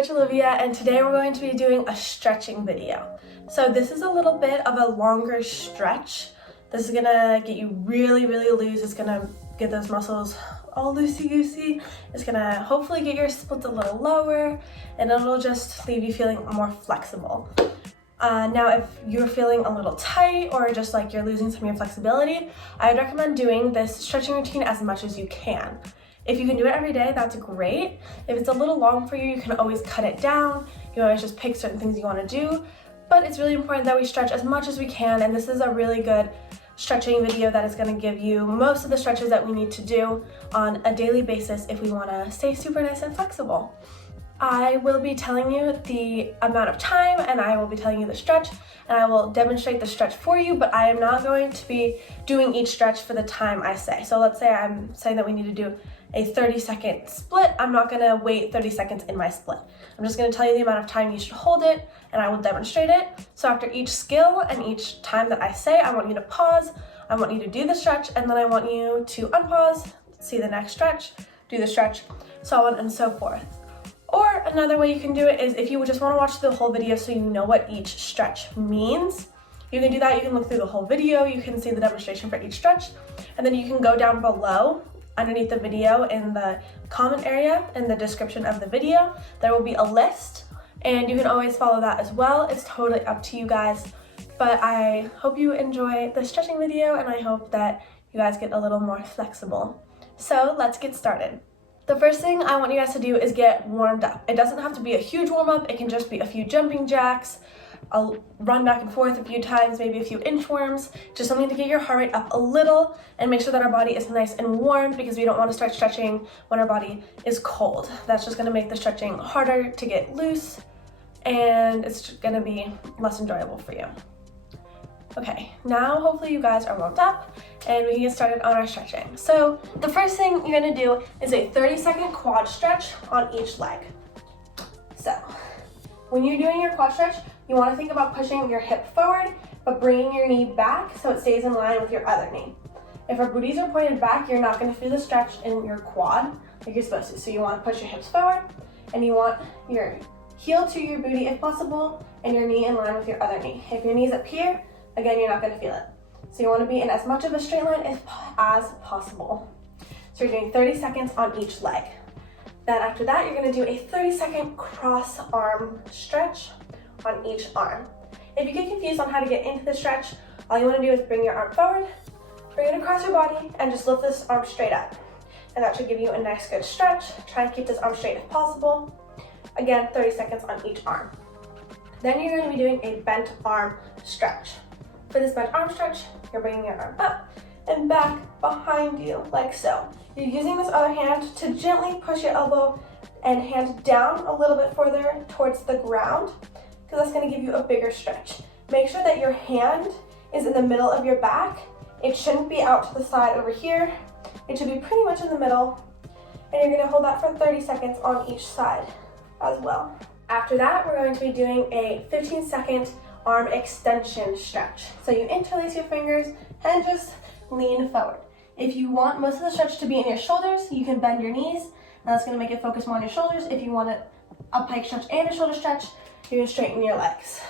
Coach Olivia, and today we're going to be doing a stretching video. So this is a little bit of a longer stretch. This is gonna get you really loose. It's gonna get those muscles all loosey-goosey. It's gonna hopefully get your splits a little lower, and it'll just leave you feeling more flexible. Now, if you're feeling a little tight or just like you're losing some of your flexibility, I would recommend doing this stretching routine as much as you can. If you can do it every day, that's great. If it's a little long for you, you can always cut it down. You can always just pick certain things you want to do, but it's really important that we stretch as much as we can, and this is a really good stretching video that is going to give you most of the stretches that we need to do on a daily basis if we want to stay super nice and flexible. I will be telling you the amount of time, and I will be telling you the stretch, and I will demonstrate the stretch for you, but I am not going to be doing each stretch for the time I say. So let's say I'm saying that we need to do a 30-second split. I'm not gonna wait 30 seconds in my split. I'm just gonna tell you the amount of time you should hold it, and I will demonstrate it. So after each skill and each time that I say, I want you to pause, I want you to do the stretch, and then I want you to unpause, see the next stretch, do the stretch, so on and so forth. Or another way you can do it is if you just want to watch the whole video so you know what each stretch means. You can do that. You can look through the whole video, you can see the demonstration for each stretch, and then you can go down below underneath the video in the comment area in the description of the video. There will be a list, and you can always follow that as well. It's totally up to you guys, but I hope you enjoy the stretching video, and I hope that you guys get a little more flexible. So let's get started. The first thing I want you guys to do is get warmed up. It doesn't have to be a huge warm up. It can just be a few jumping jacks, I'll run back and forth a few times, maybe a few inchworms, just something to get your heart rate up a little and make sure that our body is nice and warm, because we don't want to start stretching when our body is cold. That's just going to make the stretching harder to get loose, and it's going to be less enjoyable for you. Okay, now hopefully you guys are warmed up and we can get started on our stretching. So the first thing you're going to do is a 30-second quad stretch on each leg. So when you're doing your quad stretch, you want to think about pushing your hip forward, but bringing your knee back so it stays in line with your other knee. If our booties are pointed back, you're not going to feel the stretch in your quad like you're supposed to. So you want to push your hips forward, and you want your heel to your booty if possible, and your knee in line with your other knee. If your knee's up here, again, you're not going to feel it. So you want to be in as much of a straight line as possible. So you're doing 30 seconds on each leg. Then after that, you're going to do a 30-second cross arm stretch on each arm. If you get confused on how to get into the stretch, all you want to do is bring your arm forward, bring it across your body, and just lift this arm straight up. And that should give you a nice good stretch. Try and keep this arm straight if possible. Again, 30 seconds on each arm. Then you're going to be doing a bent arm stretch. For this bent arm stretch, you're bringing your arm up and back behind you, like so. You're using this other hand to gently push your elbow and hand down a little bit further towards the ground, because that's going to give you a bigger stretch. Make sure that your hand is in the middle of your back. It shouldn't be out to the side over here. It should be pretty much in the middle. And you're going to hold that for 30 seconds on each side as well. After that, we're going to be doing a 15-second arm extension stretch. So you interlace your fingers and just lean forward. If you want most of the stretch to be in your shoulders, you can bend your knees, and that's going to make it focus more on your shoulders. If you want a pike stretch and a shoulder stretch, you can straighten your legs.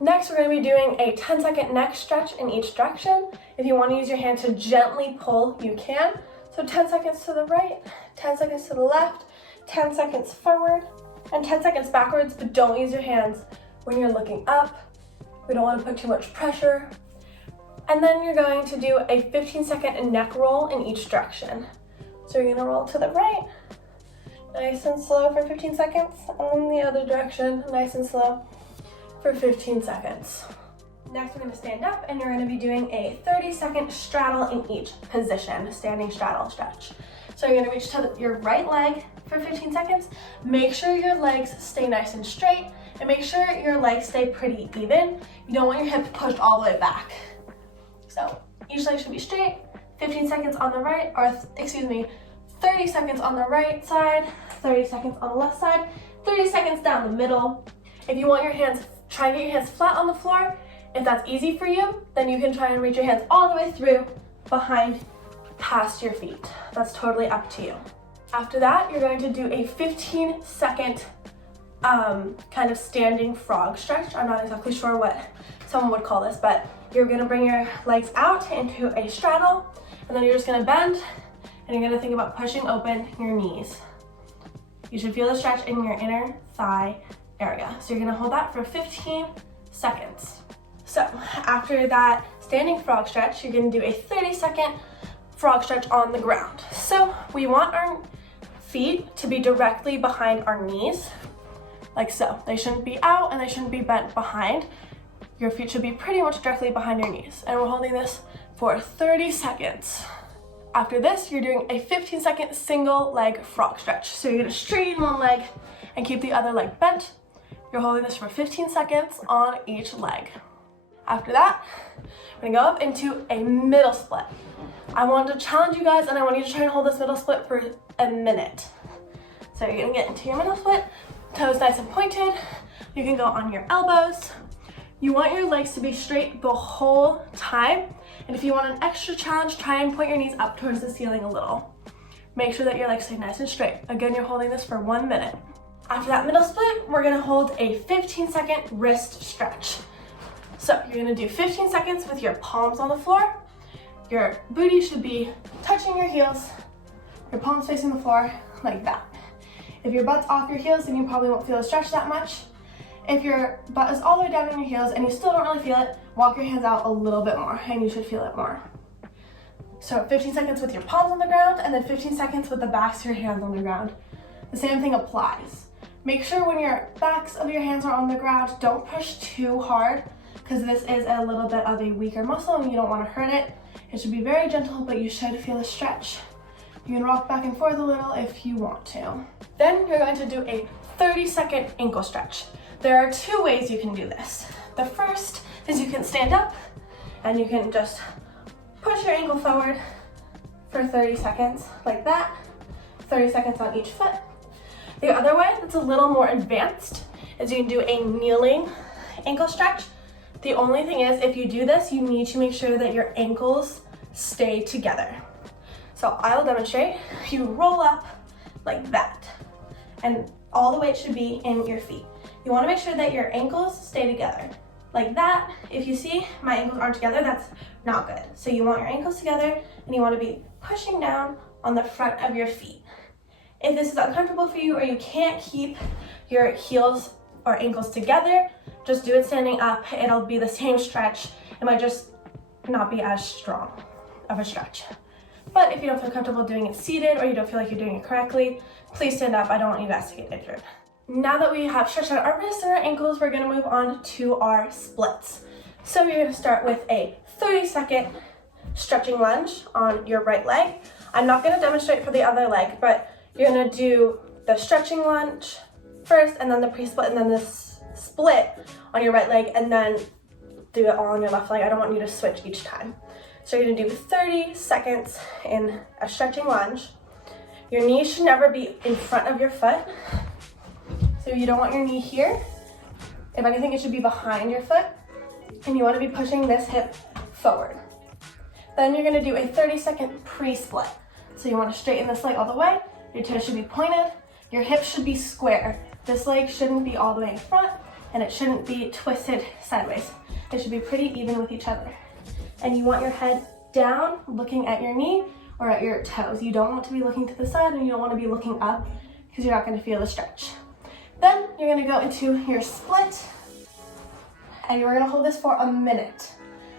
Next, we're going to be doing a 10-second neck stretch in each direction. If you want to use your hand to gently pull, you can. So 10 seconds to the right, 10 seconds to the left, 10 seconds forward, and 10 seconds backwards, but don't use your hands when you're looking up. We don't want to put too much pressure. And then you're going to do a 15-second neck roll in each direction. So you're going to roll to the right, nice and slow for 15 seconds, and then the other direction, nice and slow for 15 seconds. Next, we're going to stand up, and you're going to be doing a 30-second straddle in each position, standing straddle stretch. So you're going to reach to your right leg for 15 seconds. Make sure your legs stay nice and straight, and make sure your legs stay pretty even. You don't want your hips pushed all the way back. So each leg should be straight, 15 seconds on the right, 30 seconds on the right side, 30 seconds on the left side, 30 seconds down the middle. If you want your hands, try and get your hands flat on the floor. If that's easy for you, then you can try and reach your hands all the way through, behind, past your feet. That's totally up to you. After that, you're going to do a 15-second kind of standing frog stretch. I'm not exactly sure what someone would call this, but you're gonna bring your legs out into a straddle, and then you're just gonna bend, and you're gonna think about pushing open your knees. You should feel the stretch in your inner thigh area. So you're gonna hold that for 15 seconds. So after that standing frog stretch, you're gonna do a 30-second frog stretch on the ground. So we want our feet to be directly behind our knees, like so. They shouldn't be out and they shouldn't be bent behind. Your feet should be pretty much directly behind your knees. And we're holding this for 30 seconds. After this, you're doing a 15-second single leg frog stretch. So you're gonna straighten one leg and keep the other leg bent. You're holding this for 15 seconds on each leg. After that, we're gonna go up into a middle split. I want to challenge you guys, and I want you to try and hold this middle split for a minute. So you're gonna get into your middle split, toes nice and pointed. You can go on your elbows. You want your legs to be straight the whole time. And if you want an extra challenge, try and point your knees up towards the ceiling a little. Make sure that your legs stay nice and straight. Again, you're holding this for 1 minute. After that middle split, we're gonna hold a 15-second wrist stretch. So you're gonna do 15 seconds with your palms on the floor. Your booty should be touching your heels, your palms facing the floor, like that. If your butt's off your heels, then you probably won't feel the stretch that much. If your butt is all the way down on your heels and you still don't really feel it, walk your hands out a little bit more and you should feel it more. So 15 seconds with your palms on the ground and then 15 seconds with the backs of your hands on the ground. The same thing applies. Make sure when your backs of your hands are on the ground, don't push too hard because this is a little bit of a weaker muscle and you don't want to hurt it. It should be very gentle, but you should feel a stretch. You can rock back and forth a little if you want to. Then you're going to do a 30-second ankle stretch. There are 2 ways you can do this. The first is you can stand up and you can just push your ankle forward for 30 seconds like that, 30 seconds on each foot. The other way, that's a little more advanced, is you can do a kneeling ankle stretch. The only thing is, if you do this, you need to make sure that your ankles stay together. So I'll demonstrate. You roll up like that, and all the weight should be in your feet. You want to make sure that your ankles stay together. Like that. If you see my ankles aren't together, that's not good. So you want your ankles together and you want to be pushing down on the front of your feet. If this is uncomfortable for you or you can't keep your heels or ankles together, just do it standing up. It'll be the same stretch. It might just not be as strong of a stretch. But if you don't feel comfortable doing it seated or you don't feel like you're doing it correctly, please stand up. I don't want you guys to get injured. Now that we have stretched out our wrists and our ankles, we're gonna move on to our splits. So you're gonna start with a 30-second stretching lunge on your right leg. I'm not gonna demonstrate for the other leg, but you're gonna do the stretching lunge first and then the pre-split and then this split on your right leg and then do it all on your left leg. I don't want you to switch each time. So you're gonna do 30 seconds in a stretching lunge. Your knee should never be in front of your foot. So you don't want your knee here. If anything, it should be behind your foot. And you wanna be pushing this hip forward. Then you're gonna do a 30-second pre-split. So you wanna straighten this leg all the way. Your toes should be pointed. Your hips should be square. This leg shouldn't be all the way in front and it shouldn't be twisted sideways. It should be pretty even with each other. And you want your head down, looking at your knee or at your toes. You don't want to be looking to the side and you don't want to be looking up because you're not going to feel the stretch. Then you're going to go into your split and you're going to hold this for a minute.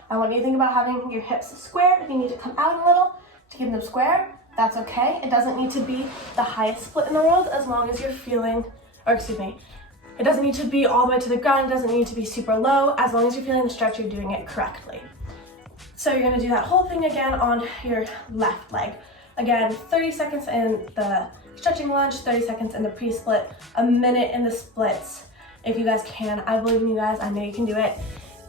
I want you to think about having your hips square. If you need to come out a little to keep them square, that's okay. It doesn't need to be the highest split in the world as long as you're feeling, it doesn't need to be all the way to the ground. It doesn't need to be super low. As long as you're feeling the stretch, you're doing it correctly. So you're gonna do that whole thing again on your left leg. Again, 30 seconds in the stretching lunge, 30 seconds in the pre-split, a minute in the splits. If you guys can, I believe in you guys, I know you can do it.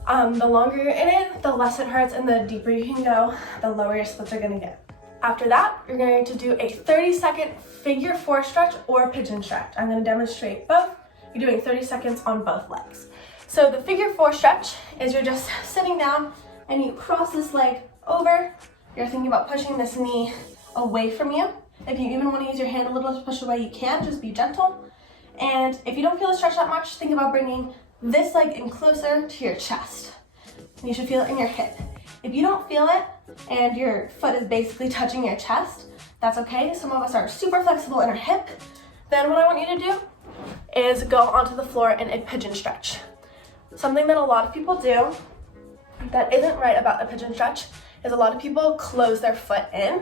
The longer you're in it, the less it hurts and the deeper you can go, the lower your splits are gonna get. After that, you're going to do a 30-second figure 4 stretch or pigeon stretch. I'm gonna demonstrate both. You're doing 30 seconds on both legs. So the figure 4 stretch is you're just sitting down and you cross this leg over. You're thinking about pushing this knee away from you. If you even want to use your hand a little to push away, you can, just be gentle. And if you don't feel a stretch that much, think about bringing this leg in closer to your chest. And you should feel it in your hip. If you don't feel it and your foot is basically touching your chest, that's okay. Some of us are super flexible in our hip. Then what I want you to do is go onto the floor in a pigeon stretch. Something that a lot of people do that isn't right about a pigeon stretch is a lot of people close their foot in,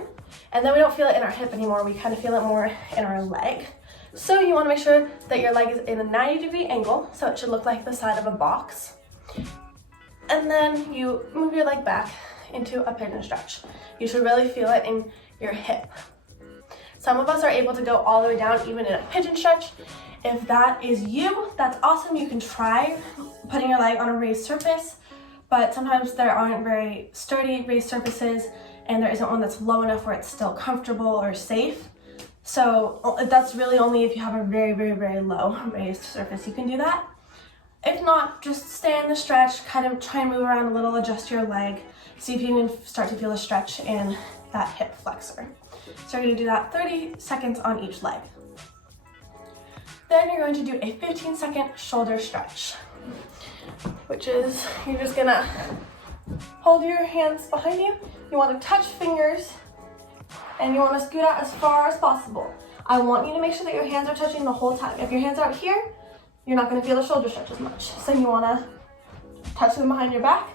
and then we don't feel it in our hip anymore. We kind of feel it more in our leg. So you want to make sure that your leg is in a 90-degree angle, so it should look like the side of a box. And then you move your leg back into a pigeon stretch. You should really feel it in your hip. Some of us are able to go all the way down even in a pigeon stretch. If that is you, that's awesome. You can try putting your leg on a raised surface, but sometimes there aren't very sturdy raised surfaces, and there isn't one that's low enough where it's still comfortable or safe. So that's really only if you have a very, very, very low raised surface you can do that. If not, just stay in the stretch, kind of try and move around a little, adjust your leg, see if you can start to feel a stretch in that hip flexor. So you're going to do that 30 seconds on each leg. Then you're going to do a 15-second shoulder stretch, which is you're just going to hold your hands behind you. You want to touch fingers, and you want to scoot out as far as possible. I want you to make sure that your hands are touching the whole time. If your hands are out here, you're not going to feel the shoulder stretch as much. So you want to touch them behind your back,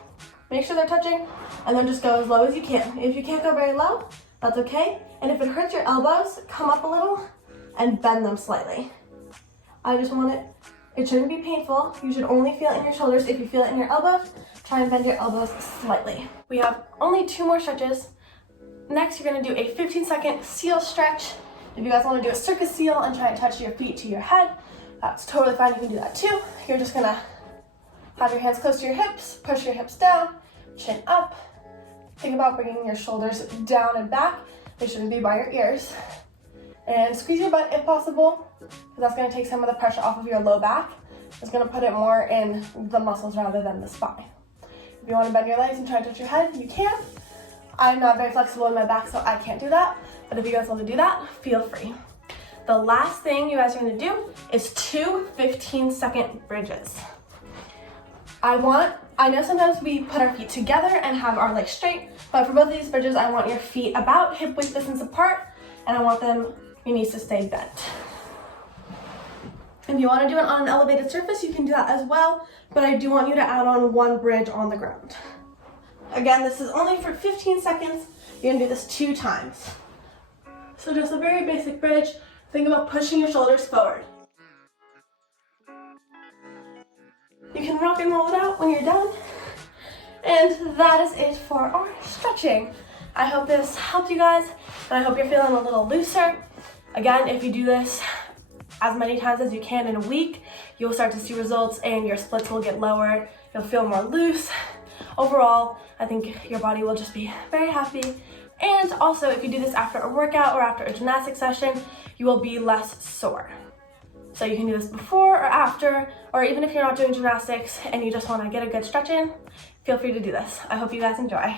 make sure they're touching, and then just go as low as you can. If you can't go very low, that's okay. And if it hurts your elbows, come up a little and bend them slightly. I just want it shouldn't be painful. You should only feel it in your shoulders. If you feel it in your elbows, try and bend your elbows slightly. We have only 2 more stretches. Next, you're going to do a 15-second seal stretch. If you guys want to do a circus seal and try and touch your feet to your head, that's totally fine. You can do that too. You're just going to have your hands close to your hips, push your hips down, chin up. Think about bringing your shoulders down and back. They shouldn't be by your ears. And squeeze your butt if possible, because that's going to take some of the pressure off of your low back. It's going to put it more in the muscles rather than the spine. If you want to bend your legs and try to touch your head, you can. I'm not very flexible in my back, so I can't do that. But if you guys want to do that, feel free. The last thing you guys are going to do is 2 15-second bridges. I know sometimes we put our feet together and have our legs straight, but for both of these bridges, I want your feet about hip width distance apart, and I want your knees to stay bent. If you want to do it on an elevated surface, you can do that as well, but I do want you to add on 1 bridge on the ground. Again, this is only for 15 seconds. You're going to do this 2 times. So just a very basic bridge. Think about pushing your shoulders forward. You can rock and roll it out when you're done. And that is it for our stretching. I hope this helped you guys, and I hope you're feeling a little looser. Again, if you do this as many times as you can in a week, you'll start to see results and your splits will get lower. You'll feel more loose. Overall, I think your body will just be very happy. And also, if you do this after a workout or after a gymnastics session, you will be less sore. So you can do this before or after, or even if you're not doing gymnastics and you just want to get a good stretch in, feel free to do this. I hope you guys enjoy.